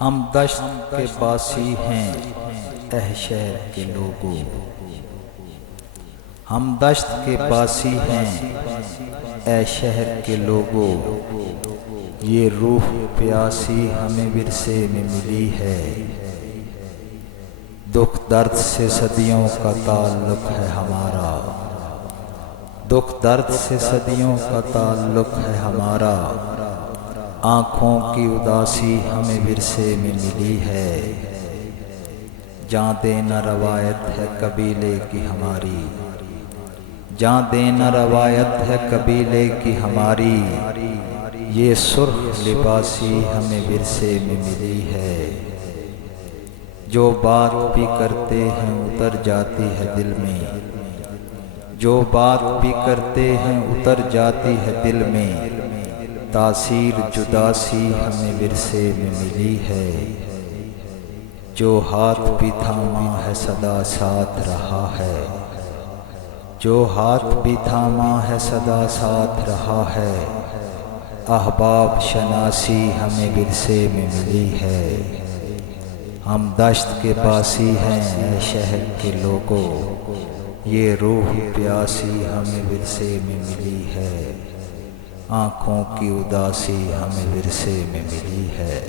ہم دشت کے باسی ہیں اے شہر کے لوگوں، ہم دشت کے باسی ہیں اے شہر کے لوگوں، یہ روح پیاسی ہمیں ورثے میں ملی ہے۔ دکھ درد سے صدیوں کا تعلق ہے ہمارا، دکھ درد سے صدیوں کا تعلق ہے ہمارا، آنکھوں کی اداسی ہمیں ورثے میں ملی ہے۔ جاں دینا روایت ہے قبیلے کی ہماری، جاں دینا روایت ہے قبیلے کی ہماری، یہ سرخ لباسی ہمیں ورثے میں ملی ہے۔ جو بات بھی کرتے ہیں اتر جاتی ہے دل میں، جو بات بھی کرتے ہیں اتر جاتی ہے دل میں، تاثیر جداسی ہمیں ورثے میں ملی ہے۔ جو ہاتھ بھی تھاما ہے صدا ساتھ رہا ہے، جو ہاتھ بھی تھاما ہے صدا ساتھ رہا ہے، احباب شناسی ہمیں ورثے میں ملی ہے۔ ہم دشت کے باسی ہیں اے شہر کے لوگوں، یہ روح پیاسی ہمیں ورثے میں ملی ہے، آنکھوں کی اداسی ہمیں ورثے میں ملی ہے۔